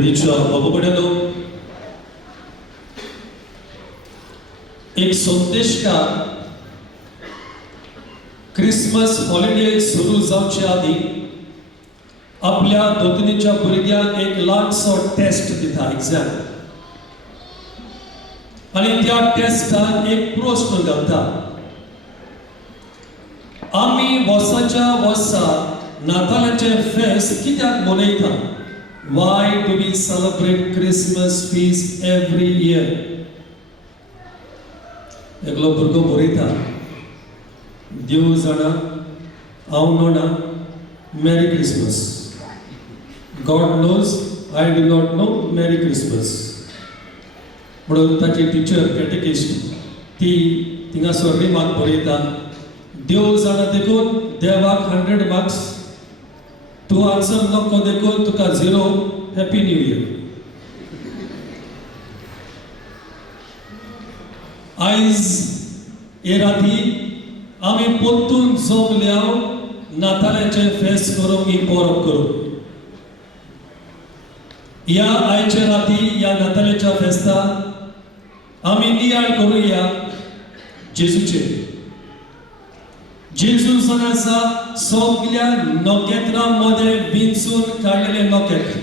बेगीच्या बाबा बड्यालो एक संदेशकार Christmas holiday सुरू जावचे आदी आपल्या दोतनीच्या भुरग्यांक एक ल्हानसो टेस्ट दिता एग्जाम आणि त्या टेस्टान एक प्रश्न घालता आम्ही वर्साच्या वर्सा नातालाचे फेस्त कित्याक मनयता Why do we celebrate Christmas feast every year? एकलो भुरगो बरयता देव जाणा हांव नोना merry Christmas God knows I do not know merry Christmas म्हणून ताची टीचर कॅटेकिस्ट ती थिंगासर रिमार्क बरयता देव जाणा देखून देवाक 100 मार्क्स तू आन्सर नको देखून तुका 0 हॅपी न्यू इयर आयज हे राती आमी पोत्तून जमल्याव नातालाचे फेस्त करूंक ही परब करूं या आयच्या राती या नातालाच्या फेस्ता आमी नियाळ करूया जेजूचे जेजू सन आसा सगळ्या नखेत्रांमध्ये विंचून काडलेले नखेत्र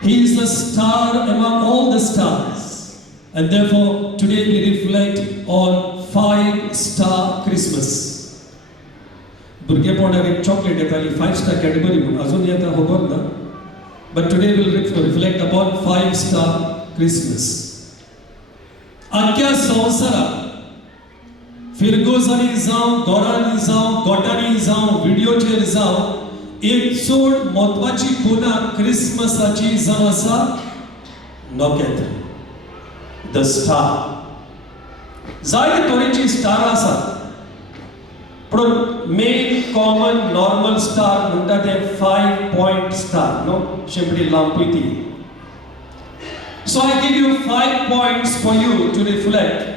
He is the star among all the stars and therefore today we reflect on 5-star Christmas. भुरगेपणाक एक चॉकलेट येताली 5-star कॅटेगरी म्हणून अजून येता खबर ना but today we will reflect upon 5-star Christmas. आख्या संवसाराक फिरगोजांनी जावं घरांनी जावं गोठांनी जावं व्हिडिओचेर जावं एक चड म्हत्वाची खुणा क्रिसमसाची जावं आसा नखेत्र द स्टार जायते तरेची स्टार आसा पूण मेन कॉमन नॉर्मल स्टार म्हणटा ते 5 पॉइंट स्टार नो शेंपडी लांबूय ती so I give you 5 points for you to reflect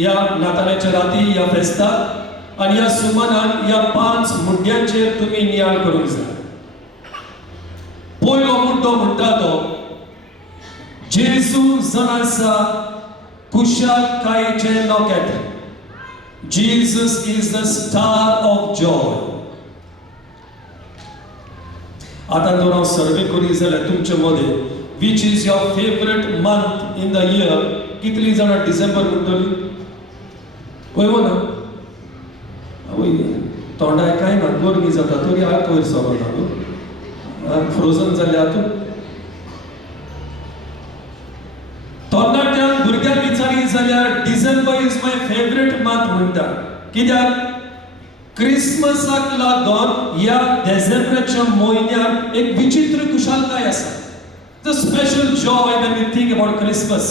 या नातालाच्या राती या फेस्ताक आणि या सुमनान या 5 मुद्द्यांचेर तुम्ही नियाळ करूंक जाय पयलो मुद्दो म्हणटा तो जेजू जण आसा कुशलकायेचे नखेत्र Jesus is the star of joy. आता जर हांव सर्वे करी जाल्यार तुमचे मदें which is your favorite month in the year कितली जाणां डिसेंबर म्हणटली पळय ना आवय तोंडाय काय ना गरमी जाता तरी हांव पयर सरोना न्हू फ्रोजन जाल्या तूं तरणाट्यान भुरग्यांक विचारी जाल्यार December is my favourite month म्हणटा कित्याक क्रिसमसाक लागून ह्या डिसेंबराच्या म्हयन्यात एक विचित्र कुशलकाय आसा the special joy when we think about Christmas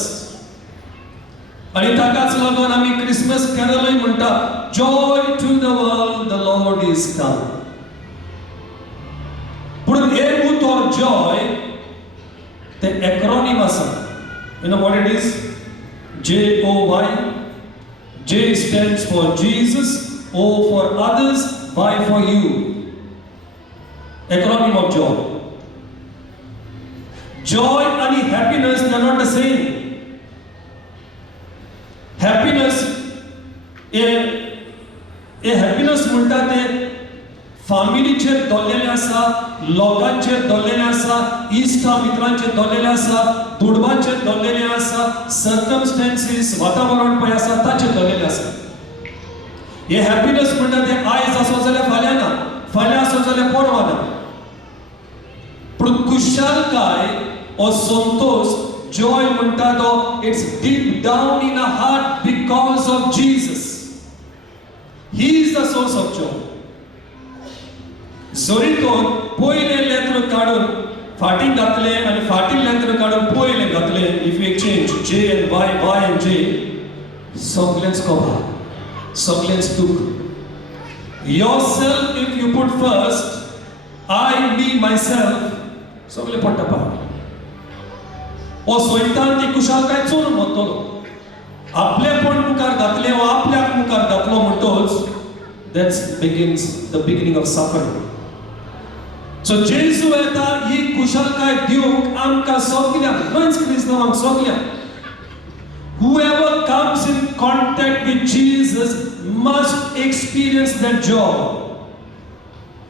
आणि ताकाच लागून आमी क्रिसमस कॅरलय म्हणटा joy to the world the Lord is come पूण हे उतर जॉय ते एक्रोनीम आसा you know what it is JOY J stands for Jesus O for others Y for you acronym of joy joy and happiness they are not the same happiness a happiness म्हणटा ते फॅमिलीचेर दवरलेले आसा लोकांचेर दवरलेले आसा इश्ट मित्रांचेर दवरलेले आसा दुडवांचेर दवरलेले आसा सर्कमस्टॅन्सीस वातावरण पळय आसा ताचेर दवरलेले आसा हे हॅपीनेस म्हणटा ते आयज आसो जाल्यार फाल्यां ना फाल्यां आसो जाल्यार परवां ना पूण कुशलकाय ओ संतोष जॉय म्हणटा तो it's deep down in a heart because of Jesus he is the source of joy जोरीतून पयले लेत्र काढून फाटी घातले आणि फाटी लेत्र काढून पयले घातले if you exchange J and Y Y and J सगळेंच कबार सगळेंच दुख yourself if you put first I me myself सगळे पडटा पाड ओ स्वयंतान ती कुशलकाय चोरून म्हणतलो आपलेपण मुखार घातले वा आपल्याक मुखार घातलो म्हणटोच that's begins the beginning of suffering. So जेजू येता ही कुशलकाय आमकां सगल्यांक, न्हयच क्रिस्तांवांक सगल्यांक, whoever comes in contact with Jesus must experience that joy.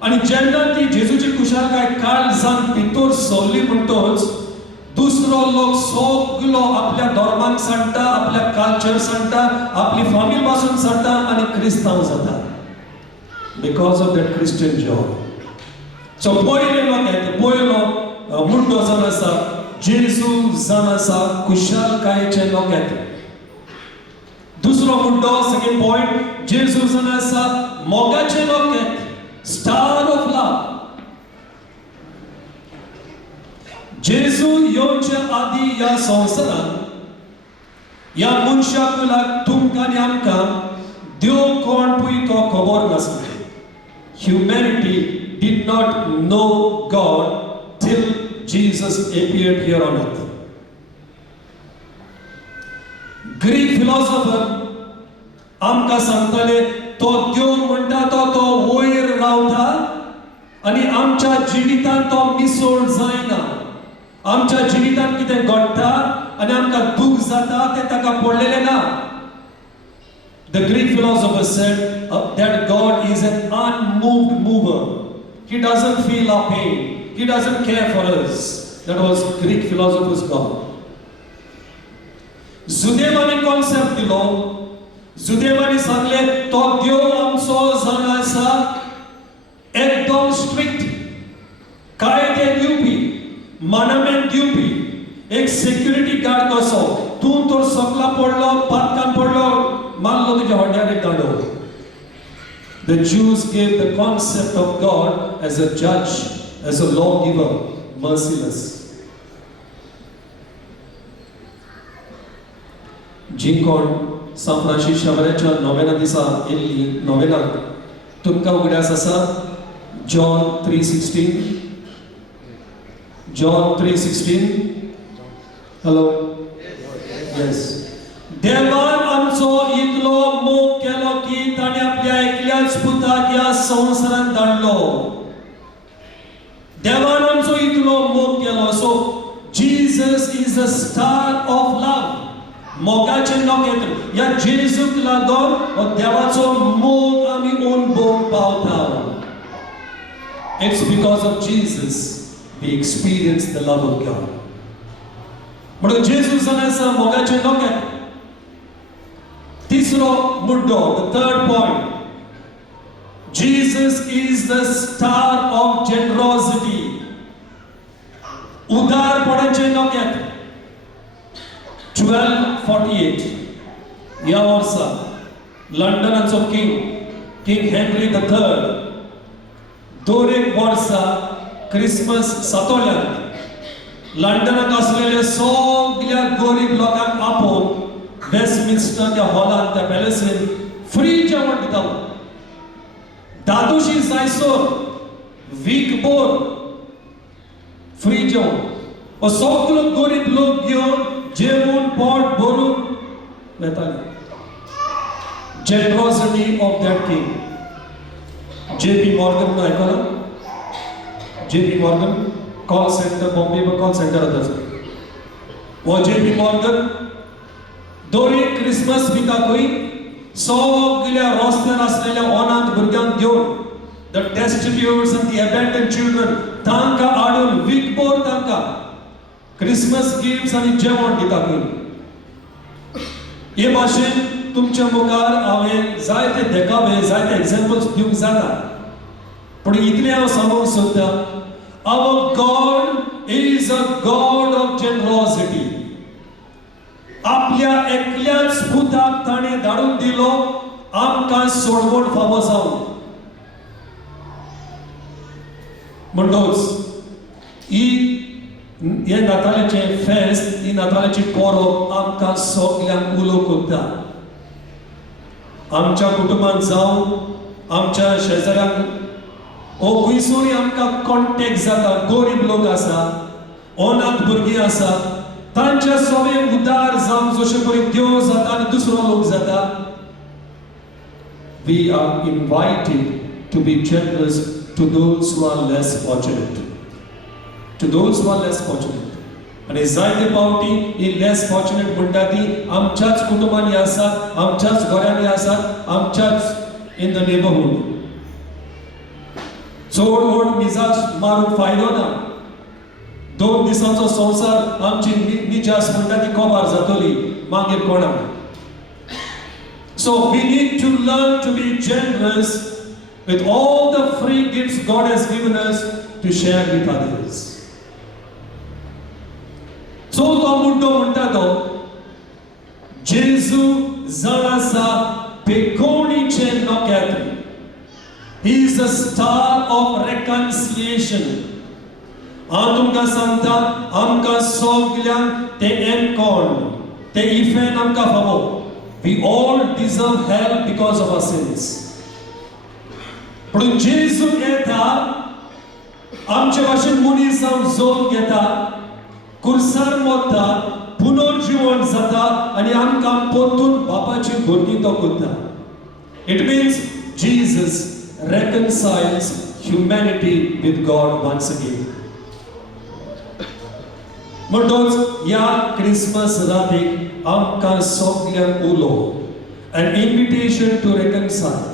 आणि जेन्ना ती जेजूची कुशालकाय काळजांत भितर सरली म्हणटच दुसरो लोक सगलो आपल्या धर्मांक सांगता, आपल्या कल्चर सांगता, आपली फामील पासून सांगता आणि क्रिस्तांव जाता because of that Christian joy. So पयले लोक येता, पयलो मुड्डो जावन आसा, जेजू जावन आसा, कुशालकायेचे लोक येता. दुसरो मुड्डो, सेकंड पॉइंट, जेजू जावन आसा, मोगाचे लोक येता, स्टार ऑफ लव. जेजू येवच्या आदी ह्या संवसारांत ह्या मनशाकुलाक तुमकां आनी आमकां देव कोण पळय तो खबर नासलो. Humanity did not know God till Jesus appeared here on earth. Greek philosopher आमकां सांगताले तो देव म्हणटा तो वयर रावता आनी आमच्या जिवितांत तो मिसळ जायना. आमच्या जिवितांत कितें घडटा आनी आमकां दुख जाता तें ताका पडलेलें ना. The Greek philosopher said that God is an unmoved mover. He doesn't feel our pain. He doesn't care for us. That was Greek philosopher's God. जुदेवानी कॉन्सेप्ट दिलो. जुदेवानी सांगले तो देव आमचो जावन आसा एकदम स्ट्रिक्ट, कायदे दिवपी, मानमेंट दिवपी, एक सिक्युरिटी गार्ड कसो. तूं तर सकला पडलो, पातकान पडलो, मारलो तुज्या हड्ड्यार एक दांडो. The Jews gave the concept of God as a judge, as a lawgiver, merciless. जी कोण सान फ्रांसीस शावेराच्या नोवेना दिसा येयल्ली नोवेनाक तुमकां उगड्यास आसा जॉन 3:16. जॉन 3:16. हॅलो. येस. देवान आमचो इतलो मोग केलो की ताणे आपल्या एकल्याच पुताक ह्या संवसारांत धाडलो. देवान आमचो इतलो मोग केलो. So Jesus is the star of love. मोगाचे लोक येता. ह्या जेजूक लागून हो देवाचो मोग आमी अनुभव पावता. It's because of Jesus we experience the love of God. म्हणून जेजू जावन आसा मोगाचे लोक येता. तिसरो मुड्डो, the third point, Jesus is the star of generosity. उदारपणाचे लोक येता. 1248 ह्या वर्सा लंडनाचो किंग हेनरी III दर एक वर्सा क्रिसमस सातोळ्याक लंडनाक आसलेल्या सगळ्या गरीब लोकांक आपोवन वेस्टमिन्स्टर त्या हॉलांत, त्या पॅलेसीन फ्री जेवण दितालो. दादोशी जायसर वीकभर फ्री जेवण. हो सगळो गरीब लोक घेवन जेवण पोट भरून वेताले. Generosity of that king. J.P. Morgan आयकलां? J.P. Morgan call centre, Bombay call centre आतां. वो J.P. Morgan दर एक क्रिसमस विकाकूय सगळ्या रस्त्यार आसलेल्या अनाथ भुरग्यांक घेवन the destitutes and the abandoned children तांकां हाडून वीकभर तांकां क्रिसमस गिफ्ट्स आनी जेवण दिताकूय. हे भाशेन तुमच्या मुखार हांवें जायते देखावे, जायते एग्जाम्पल्स दिवंक जाता. पूण इतलें हांव सांगूंक सोदतां, our God is a God of generosity. आपल्या एकल्याच पुताक ताणें धाडून दिलो आमकां सोडवण फावो जावंक. म्हणटच हे नाताळाचें फेस्त, ही नाताळाची परब आमकां सगल्यांक उलो करता. आमच्या कुटुंबांत जावं, आमच्या शेजाऱ्यांक ओ खंयसरूय आमकां कॉन्टेक्ट जाता. गरीब लोक आसा, अनाथ भुरगीं आसा, तांचे सगळे उदार जावंक जशें पळय देव जाता आनी दुसरो लोक जाता. We are invited to be generous to those who are less fortunate. To those who are less fortunate. आणि जायते पावटी ही लेस फॉर्च्युनेट म्हणटा ती आमच्याच कुटुंबांनी आसात, आमच्याच घरांनी आसात, आमच्याच इन द नेबरहूड. चोड व्हड मिजाज मारून फायदो ना. 2 दिसांचो संसार आमची निजास म्हणटा ती कोबार जातली मागीर कोणाक. So we need to learn to be generous with all the free gifts God has given us to share with others. So तो मुद्दो म्हणटा तो जेजू जण आसा बेकोणीचे नोक्यातली. He is the star of reconciliation. हांव तुमकां सांगता आमकां सगल्यांक ते एनकोण ते इफेन आमकां फावो. We all deserve hell because of our sins. पण जेजू येता आमचे भाशेन मनीस जावन जोग घेता, कुर्सार मोडटा, पुनर्जीवन जाता आनी आमकां परतून बापाची भुरगीं तो करता. It means Jesus reconciles humanity with God once again. म्हणटोच ह्या क्रिसमस रातीक आमकां सगल्यांक उलो an invitation to reconcile.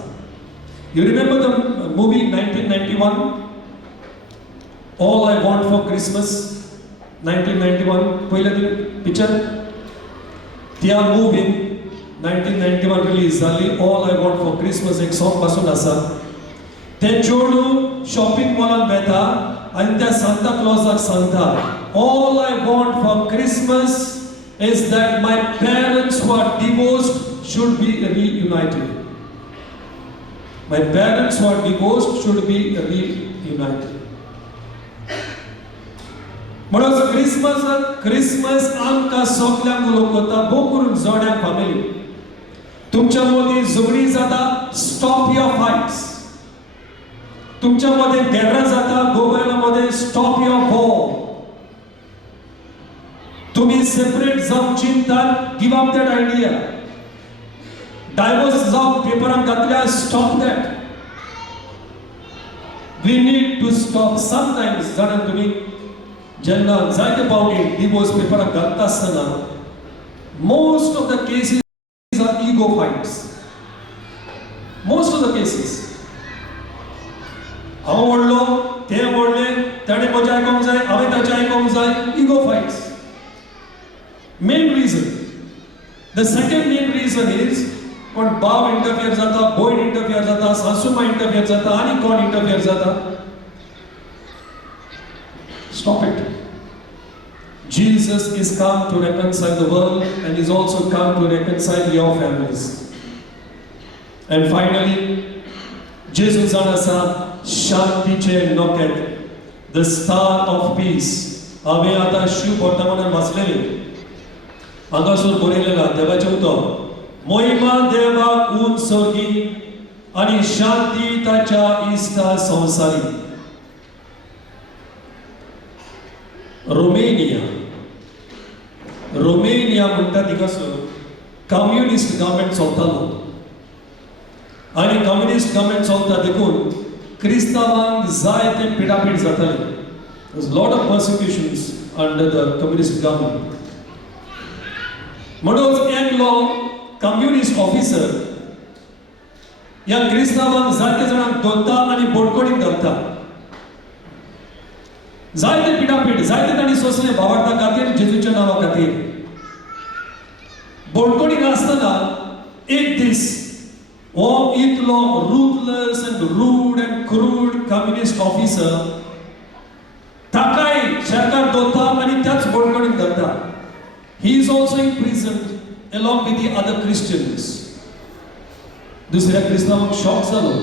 You remember the movie 1991? All I Want for Christmas? 1991 पयलें पिक्चर. त्या मुवीन 1991 रिलीज जाली All I Want for Christmas एक सॉंग पासून आसा. ते चोडू शॉपिंग मॉलान वेता आनी त्या सांता क्लॉजाक सांगता All I want for Christmas is that my parents who are divorced should be reunited. My parents who are divorced should be reunited. म्हणून Christmas आमकां सगल्यांक उलोवता भोव करून जोड्या फॅमिली. तुमच्या मदीं झगडीं जाता, स्टॉप युअर फायट्स. तुमच्या मध्ये गॅरा जाता गोव्यामध्ये, स्टॉप युअर वॉर. तुम्ही सेपरेट जाऊन चिंतात, give up that idea. Divorce जाऊन पेपरान घातल्या, stop that. We need to stop. Sometimes जाणा तुम्ही जेन्ना जायते पावटी डिवोर्स पेपरान घालता आसतना most of the cases are ego fights. Most of the cases हांव व्हडलो, ते व्हडले, ताणें म्हजें आयकोंक जाय, हांवें ताचें आयकोंक जाय. Ego fights. Main reason. The second main reason is कोण भाव इंटरफियर जाता, भयण इंटरफियर जाता, सासूमा इंटरफियर जाता आनी कोण इंटरफियर जाता. Stop it. Jesus is come to reconcile the world and is also come to reconcile your families. And finally, Jesus जाण आसा शांतीचे नोकेत, the star of peace. हांवें आतां शिव वर्तमानान वाचलेलें. हांगासर बरयलेला देवाचें उतर. महिमा देवाक उंच सर्गी आनी शांती ताच्या इश्टा संवसारी. रोमेनिया म्हणटा तिकासर कम्युनिस्ट गव्हर्मेंट चलतालो आनी कम्युनिस्ट गव्हर्मेंट चलता देखून क्रिस्तावांक जायते पिडापीड जाताली. Lot of persecutions under the communist government. म्हणून एकलो कम्युनिस्ट ऑफिसर ह्या क्रिस्तावांक जायते जाणांक धरता आनी बोडकोडीक घालता. जायते पिडापीड जायते तांणी सोंसले भावार्था खातीर, जेजूच्या नांवा खातीर. बोडकोडीक आसतना एक दीस हो इतलो ruthless and rude and crude communist officer ताकाय सरकार धरता आनी त्याच बोडकोडीक घालता. He is also imprisoned along with the other Christians. दुसऱ्या क्रिस्तावांक शॉक जालो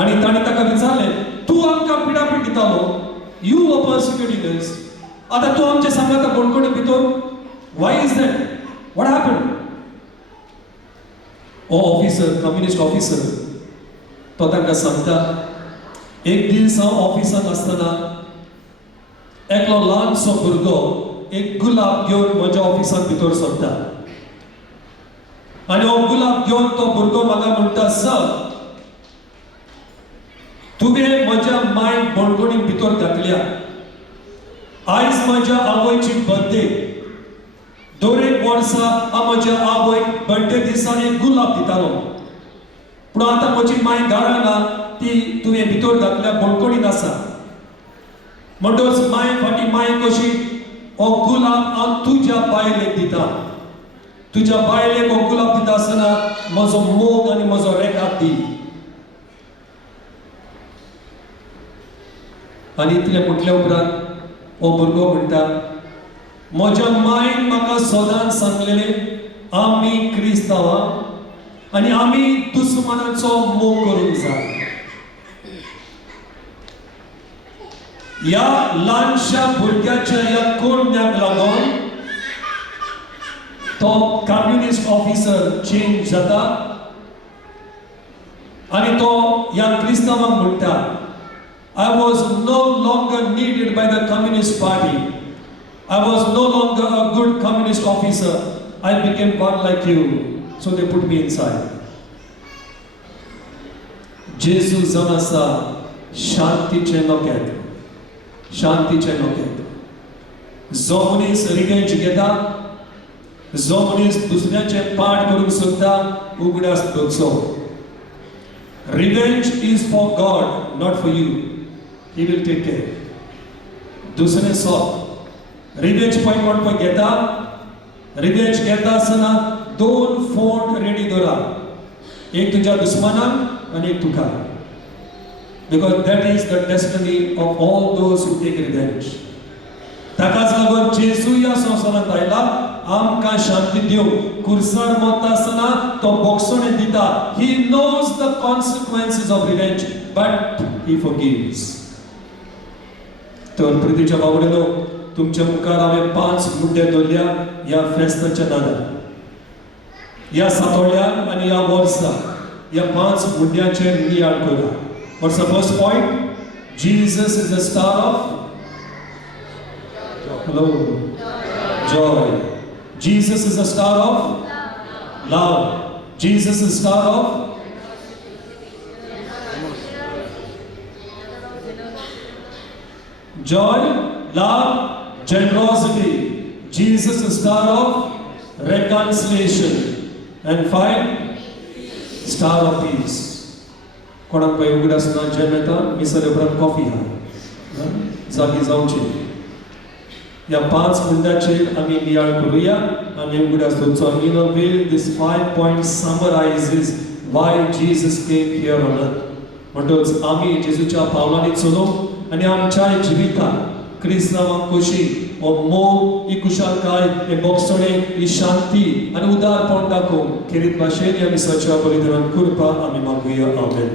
आनी ताणें ताका विचारलें, तूं आमकां पिडापीड दितालो, you were persecuting us. आता तू आमचे सांगाता बोडकोडी भितर. Why is that? What happened? Oh officer, communist officer तो तांकां सांगता, एक दीस हांव ऑफिसान आसतना एकलो ल्हानसो भुरगो एक गुलाब घेवन म्हज्या ऑफिसान भितर सरता. आनी हो गुलाब घेवन तो भुरगो म्हाका म्हणटा, सर तुवें म्हज्या मांयक बोडकोडीक भितर घातल्या आयज म्हज्या आवयची बर्थडे. दर एक वर्सा हांव म्हज्या आवयक बर्थडे दिसा एक गुलाब दितालो. पूण आतां म्हजी माय घरां ना, ती तुवें भितर घातल्या बळकणीत आसा. म्हणटच माय फाटी माय कशी हो गुलाब हांव तुज्या बायलेक दिता. तुज्या बायलेक हो गुलाब दिता आसतना म्हजो मोग आनी म्हजो रेखात दी. आनी इतलें म्हटल्या उपरांत हो भुरगो म्हणटा, म्हज्या मायन म्हाका सदांच सांगलेलें आमी क्रिस्तांवां आनी आमी दुस्मानाचो मोग करूंक जाय. ह्या ल्हानशा भुरग्याच्या ह्या कोडण्याक लागून तो कम्युनिस्ट ऑफिसर चेंज जाता आनी तो ह्या क्रिस्तांवांक म्हणटा, I was no longer needed by the Communist Party. I was no longer a good communist officer. I became one like you. So they put me inside. Jesu जावन आसा शांतीचे नोकेत. शांतीचे नोकेत. जो मनीस revenge घेता, जो मनीस दुसऱ्याचे पाड करूंक सोदता, उगडास दोचो. Revenge is for God, not for you. He will take care. दुसरें सॉफ्ट. रिवेंज पॉइंट कोण पळय घेता, रिवेंज घेता आसतना दोन फोंट रेडी दवरा. एक तुज्या दुस्मानाक आनी एक तुका. Because that is the destiny of all those who take revenge. ताकाच लागून जेजू ह्या संवसारांत आयला आमकां शांती दिवंक. कुर्सार मरता आसतना तो बोगसणे दिता. He knows the consequences of revenge, but he forgives. तर प्रितीच्या बावडेनो, तुमच्या मुखार हांवें 5 मुद्दे दवरल्या ह्या फेस्ताच्या नादान. ह्या सातोळ्याक आनी ह्या वर्सा ह्या 5 मुद्द्यांचेर नियाळ करा. What's the first point? Jesus is the star of joy. Jesus is the star of love. Jesus is the star of joy, love, generosity. Jesus is the star of reconciliation. And 5, star of peace. कोणाक पळय उगड आसतना GeM येता, मिसर उपरांत coffee हा, जागी जावची. ह्या 5 मुद्द्याचेर आमी नियाळ करुया आनी उगड आसतो. So in a way this 5 points summarizes why Jesus came here on earth. म्हणटच आमी जेजूच्या पावलांनी चलोवंक आनी आमच्या जिवितांत क्रिस्तांवांक कशी हो मोग, ही कुशालकाय, हे बोगसणे, ही शांती आनी उदारपण दाखोवंक खेरीत भाशेन ह्या मिसाच्या बलिदानांत कृपा आमी मागुया. आमेन.